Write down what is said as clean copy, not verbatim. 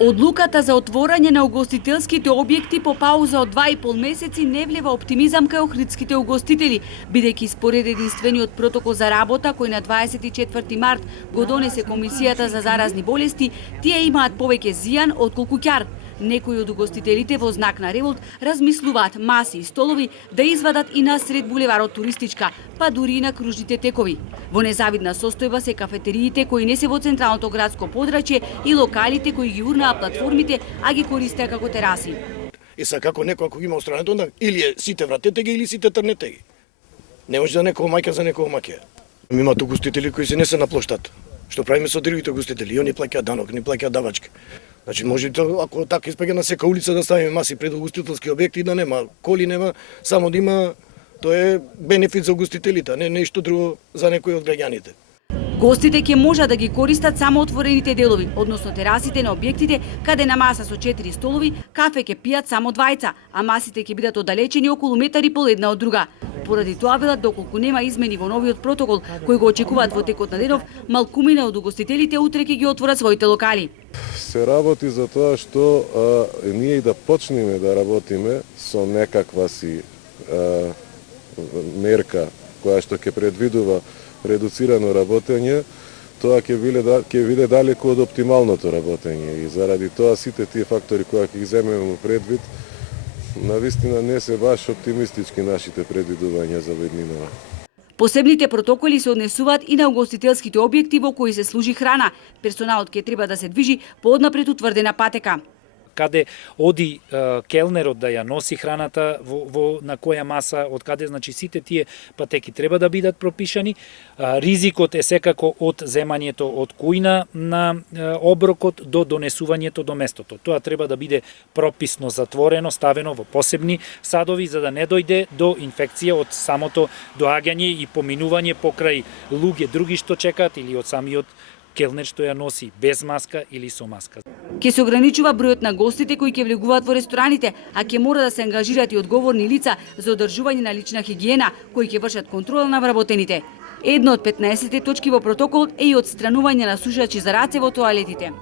Одлуката за отворање на угостителските објекти по пауза од 2,5 месеци не влева оптимизам кај охридските угостители, бидејќи според единствениот протокол за работа кој на 24 март го донесе Комисијата за заразни болести, тие имаат повеќе зијан отколку ќар. Некои од угостителите во знак на револт размислуваат маси и столови да извадат и на сред булеварот Туристичка, па дури и на кружните текови. Во незавидна состојба се кафетериите кои не се во централното градско подрачје и локалите кои ги урнаа платформите, а ги користеа како тераси. И са како некој ако има устрането, onda или сите вратете ги или сите трнете ги. Не може за некој мајка за некој маќе. Имаат угостители кои се не се на плоштад. Што правиме со другите угостители? И они плаќаат данок, не плаќаат давачки. Значи може ако така испаѓа на сека улица да ставиме маси пред угостителски објекти да нема коли, нема, само да има, тоа е бенефит за угостителите, не нешто друго за некои од граѓаните. Гостите ќе можат да ги користат само отворените делови, односно терасите на објектите, каде на маса со 4 столови, кафе ќе пијат само двајца, а масите ќе бидат оддалечени околу метар и пол една од друга. Поради тоа велат доколку нема измени во новиот протокол, кој го очекуваат во текот на денов, малкумина од угостителите утре ќе ги отворат своите локали. Се работи за тоа што ние и да почнеме да работиме со некаква си мерка која што ќе предвидува редуцирано работење, тоа ќе биде далеку од оптималното работење и заради тоа сите тие фактори кои ќе ги земеме предвид, навистина не се баш оптимистички нашите предвидувања за веднинава. Посебните протоколи се однесуваат и на угостителските објекти во кои се служи храна. Персоналот ќе треба да се движи по однапред утврдена патека. Каде оди келнерот да ја носи храната на која маса, од каде, значи сите тие патеки треба да бидат пропишани. Ризикот е секако од земањето од кујна на оброкот до донесувањето до местото. Тоа треба да биде прописно затворено, ставено во посебни садови за да не дојде до инфекција од самото доаѓање и поминување покрај луѓе други што чекаат или од самиот келнер што ја носи без маска или со маска. Ке се ограничува бројот на гостите кои ќе влегуваат во рестораните, а ќе мора да се ангажираат и одговорни лица за одржување на лична хигиена, кои ќе вршат контрола на вработените. Една од 15 точки во протоколот е и отстранување на сушачи за раце во тоалетите.